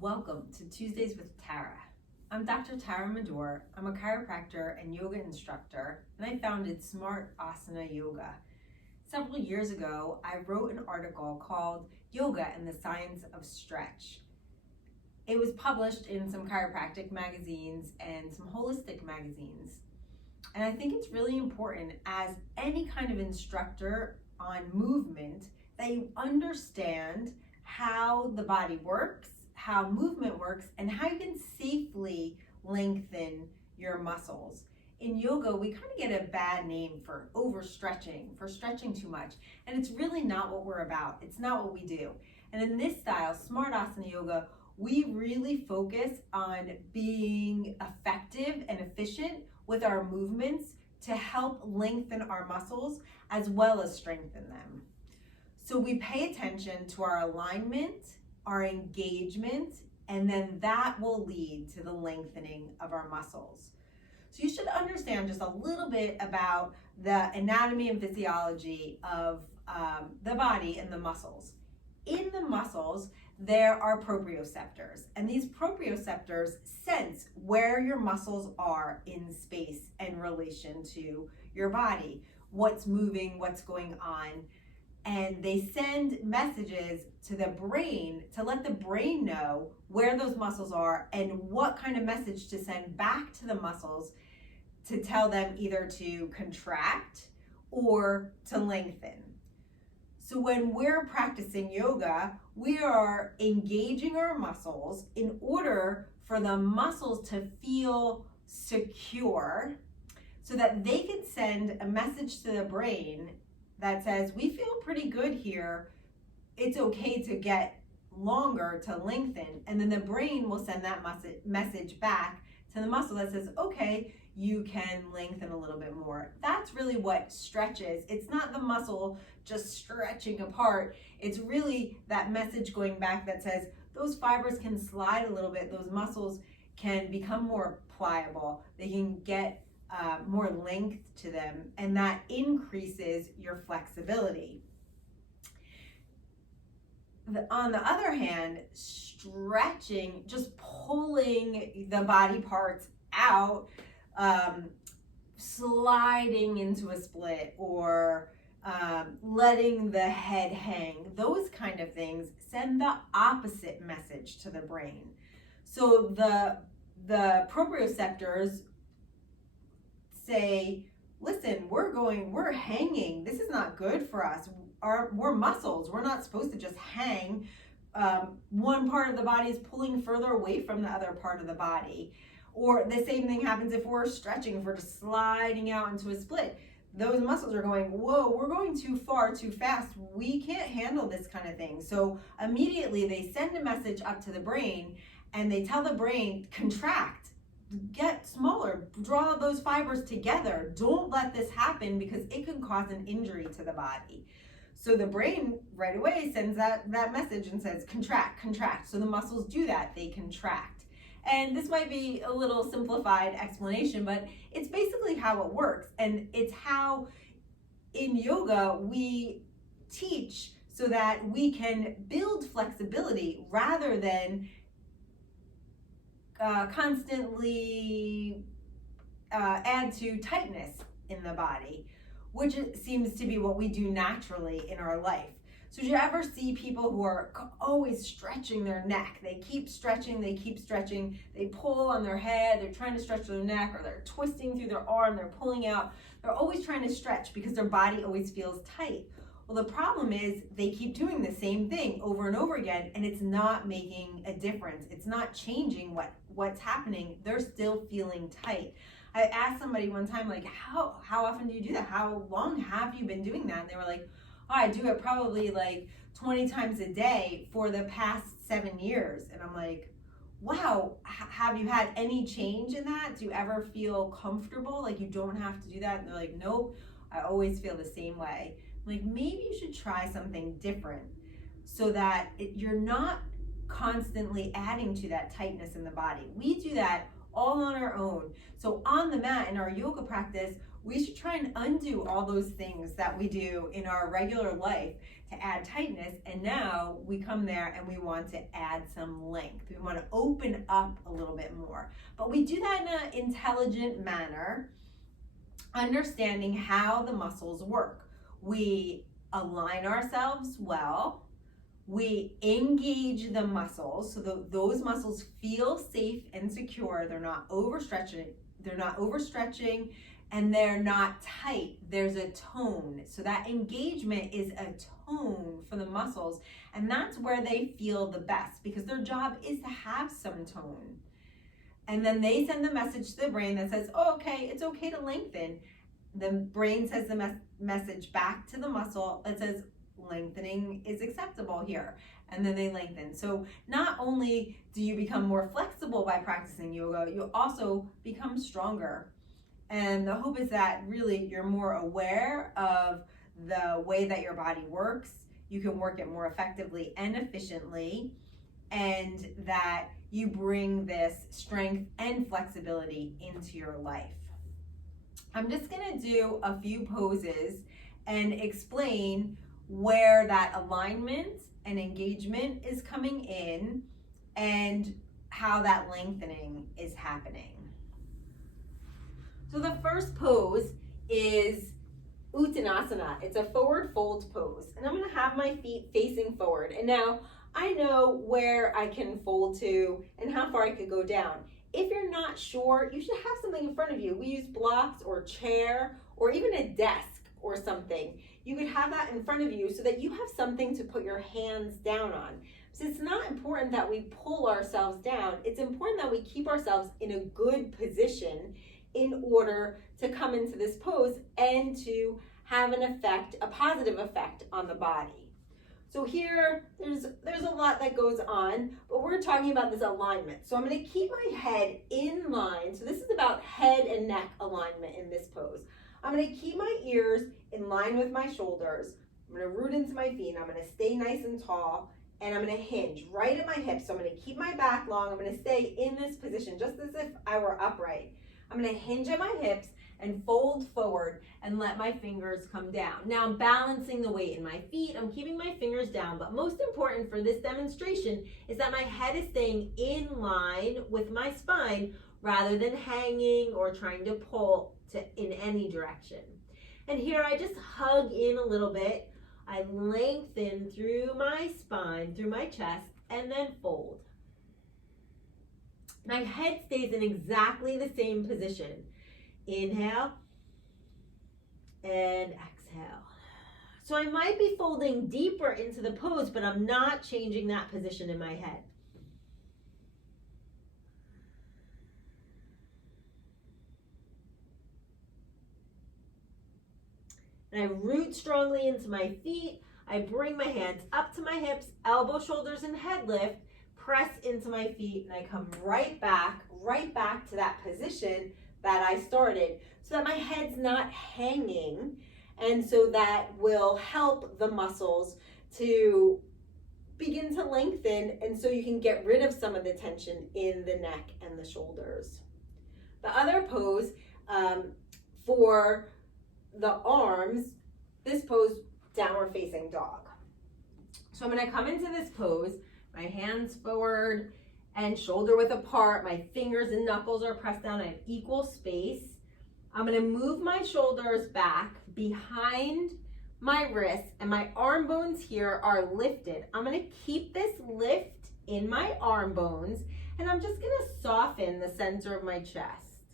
Welcome to Tuesdays with Tarra. I'm Dr. Tarra. I'm a chiropractor and yoga instructor, and I founded Smart Asana Yoga. Several years ago, I wrote an article called Yoga and the Science of Stretch. It was published in some chiropractic magazines and some holistic magazines. And I think it's really important as any kind of instructor on movement that you understand how the body works, how movement works, and how you can safely lengthen your muscles. In yoga, we kind of get a bad name for overstretching, for stretching too much, and it's really not what we're about. It's not what we do. And in this style, Smart Asana Yoga, we really focus on being effective and efficient with our movements to help lengthen our muscles as well as strengthen them. So we pay attention to our alignment, our engagement, and then that will lead to the lengthening of our muscles. So you should understand just a little bit about the anatomy and physiology of the body and the muscles. In the muscles, there are proprioceptors, and these proprioceptors sense where your muscles are in space in relation to your body, what's moving, what's going on. And they send messages to the brain to let the brain know where those muscles are and what kind of message to send back to the muscles to tell them either to contract or to lengthen. So when we're practicing yoga, we are engaging our muscles in order for the muscles to feel secure so that they can send a message to the brain that says, we feel pretty good here. It's okay to get longer, to lengthen. And then the brain will send that message back to the muscle that says, okay, you can lengthen a little bit more. That's really what stretch is. It's not the muscle just stretching apart. It's really that message going back that says, those fibers can slide a little bit. Those muscles can become more pliable. They can get more length to them, and that increases your flexibility. On the other hand, stretching, just pulling the body parts out, sliding into a split, or letting the head hang, those kind of things send the opposite message to the brain. So the proprioceptors say, listen, we're hanging. This is not good for us. We're muscles. We're not supposed to just hang. One part of the body is pulling further away from the other part of the body. Or the same thing happens if we're stretching, if we're just sliding out into a split. Those muscles are going, whoa, we're going too far, too fast. We can't handle this kind of thing. So immediately they send a message up to the brain and they tell the brain, contract. Get smaller, draw those fibers together. Don't let this happen because it can cause an injury to the body. So the brain right away sends that message and says, contract, contract. So the muscles do that, they contract. And this might be a little simplified explanation, but it's basically how it works. And it's how in yoga we teach so that we can build flexibility rather than constantly add to tightness in the body, which seems to be what we do naturally in our life. So do you ever see people who are always stretching their neck? They keep stretching, they pull on their head, they're trying to stretch their neck, or they're twisting through their arm, they're pulling out. They're always trying to stretch because their body always feels tight. Well, the problem is they keep doing the same thing over and over again, and it's not making a difference. It's not changing what's happening. They're still feeling tight. I asked somebody one time, like, how often do you do that? How long have you been doing that? And they were like, oh, I do it probably like 20 times a day for the past 7 years. And I'm like, wow, have you had any change in that? Do you ever feel comfortable? Like you don't have to do that? And they're like, nope, I always feel the same way. Like maybe you should try something different so that you're not constantly adding to that tightness in the body. We do that all on our own. So on the mat in our yoga practice, we should try and undo all those things that we do in our regular life to add tightness, and now we come there and we want to add some length. We want to open up a little bit more, but we do that in an intelligent manner, understanding how the muscles work. We align ourselves well, we engage the muscles so those muscles feel safe and secure. They're not overstretching, and they're not tight. There's a tone. So that engagement is a tone for the muscles, and that's where they feel the best because their job is to have some tone. And then they send the message to the brain that says, oh, okay, it's okay to lengthen. The brain says the message back to the muscle that says lengthening is acceptable here, and then they lengthen. So not only do you become more flexible by practicing yoga, you also become stronger. And the hope is that really you're more aware of the way that your body works. You can work it more effectively and efficiently, and that you bring this strength and flexibility into your life. I'm just gonna do a few poses and explain where that alignment and engagement is coming in and how that lengthening is happening. So the first pose is Uttanasana. It's a forward fold pose. And I'm gonna have my feet facing forward. And now I know where I can fold to and how far I could go down. If you're not sure, you should have something in front of you. We use blocks or chair or even a desk or something. You could have that in front of you so that you have something to put your hands down on. So it's not important that we pull ourselves down. It's important that we keep ourselves in a good position in order to come into this pose and to have an effect, a positive effect on the body. So here, there's a lot that goes on, but we're talking about this alignment. So I'm gonna keep my head in line. So this is about head and neck alignment in this pose. I'm gonna keep my ears in line with my shoulders. I'm gonna root into my feet, and I'm gonna stay nice and tall, and I'm gonna hinge right at my hips. So I'm gonna keep my back long. I'm gonna stay in this position, just as if I were upright. I'm gonna hinge at my hips and fold forward and let my fingers come down. Now I'm balancing the weight in my feet. I'm keeping my fingers down, but most important for this demonstration is that my head is staying in line with my spine rather than hanging or trying to pull in any direction. And here I just hug in a little bit. I lengthen through my spine, through my chest, and then fold. My head stays in exactly the same position. Inhale and exhale. So I might be folding deeper into the pose, but I'm not changing that position in my head. And I root strongly into my feet. I bring my hands up to my hips, elbow, shoulders, and head lift. Press into my feet, and I come right back to that position that I started, so that my head's not hanging, and so that will help the muscles to begin to lengthen, and so you can get rid of some of the tension in the neck and the shoulders. The other pose for the arms, this pose, downward facing dog. So I'm going to come into this pose. My hands forward and shoulder width apart. My fingers and knuckles are pressed down at equal space. I'm gonna move my shoulders back behind my wrists, and my arm bones here are lifted. I'm gonna keep this lift in my arm bones, and I'm just gonna soften the center of my chest.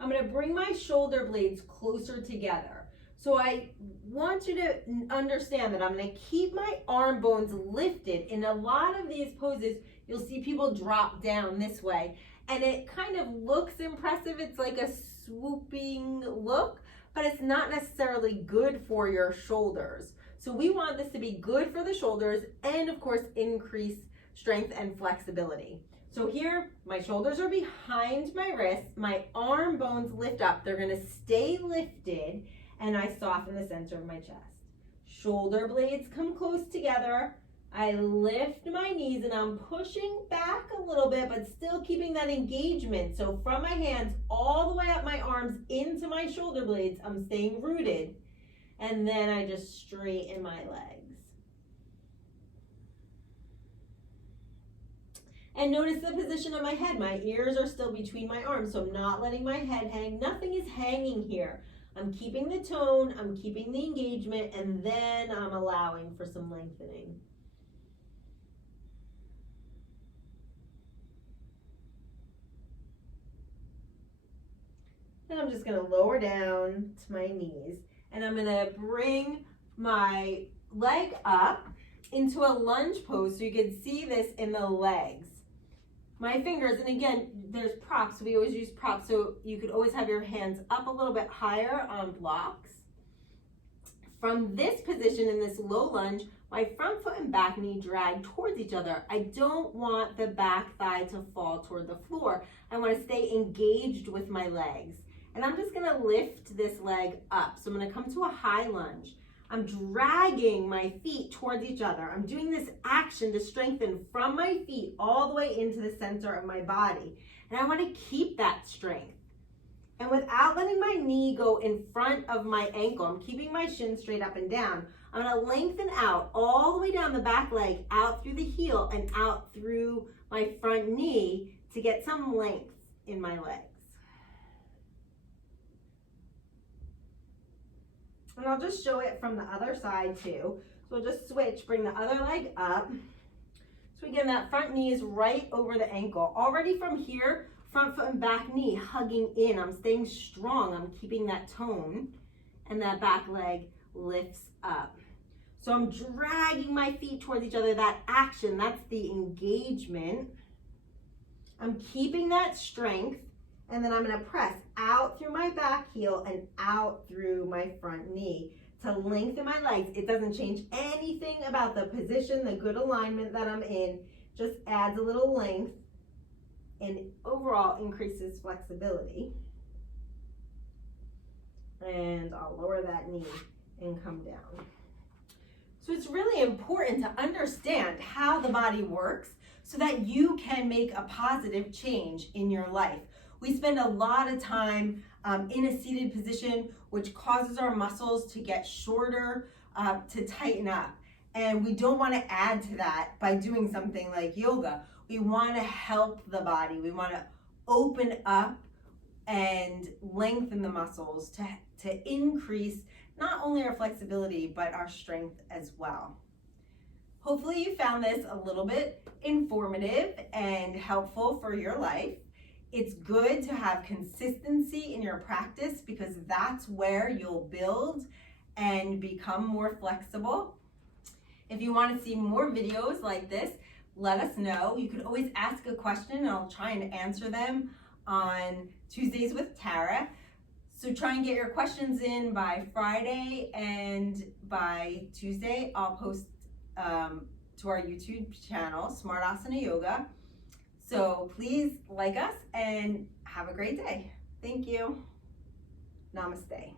I'm gonna bring my shoulder blades closer together. So I want you to understand that I'm gonna keep my arm bones lifted. In a lot of these poses, you'll see people drop down this way, and it kind of looks impressive. It's like a swooping look, but it's not necessarily good for your shoulders. So we want this to be good for the shoulders and, of course, increase strength and flexibility. So here, my shoulders are behind my wrists, my arm bones lift up. They're gonna stay lifted, and I soften the center of my chest. Shoulder blades come close together. I lift my knees and I'm pushing back a little bit, but still keeping that engagement. So from my hands all the way up my arms into my shoulder blades, I'm staying rooted. And then I just straighten my legs. And notice the position of my head. My ears are still between my arms, so I'm not letting my head hang. Nothing is hanging here. I'm keeping the tone, I'm keeping the engagement, and then I'm allowing for some lengthening. And I'm just gonna lower down to my knees, and I'm gonna bring my leg up into a lunge pose so you can see this in the legs. My fingers, and again, there's props. We always use props, so you could always have your hands up a little bit higher on blocks. From this position in this low lunge, my front foot and back knee drag towards each other. I don't want the back thigh to fall toward the floor. I want to stay engaged with my legs. And I'm just gonna lift this leg up. So I'm gonna come to a high lunge. I'm dragging my feet towards each other. I'm doing this action to strengthen from my feet all the way into the center of my body. And I wanna keep that strength. And without letting my knee go in front of my ankle, I'm keeping my shin straight up and down. I'm gonna lengthen out all the way down the back leg, out through the heel and out through my front knee to get some length in my legs. And I'll just show it from the other side too. So we'll just switch, bring the other leg up. So again, that front knee is right over the ankle. Already from here, front foot and back knee hugging in. I'm staying strong. I'm keeping that tone. And that back leg lifts up. So I'm dragging my feet towards each other. That action, that's the engagement. I'm keeping that strength. And then I'm gonna press out through my back heel and out through my front knee to lengthen my legs. It doesn't change anything about the position, the good alignment that I'm in, just adds a little length and overall increases flexibility. And I'll lower that knee and come down. So it's really important to understand how the body works so that you can make a positive change in your life. We spend a lot of time in a seated position, which causes our muscles to get shorter, to tighten up. And we don't want to add to that by doing something like yoga. We want to help the body. We want to open up and lengthen the muscles to increase not only our flexibility, but our strength as well. Hopefully you found this a little bit informative and helpful for your life. It's good to have consistency in your practice because that's where you'll build and become more flexible. If you want to see more videos like this, let us know. You can always ask a question and I'll try and answer them on Tuesdays with Tarra. So try and get your questions in by Friday, and by Tuesday I'll post to our YouTube channel, Smart Asana Yoga. So please like us and have a great day. Thank you. Namaste.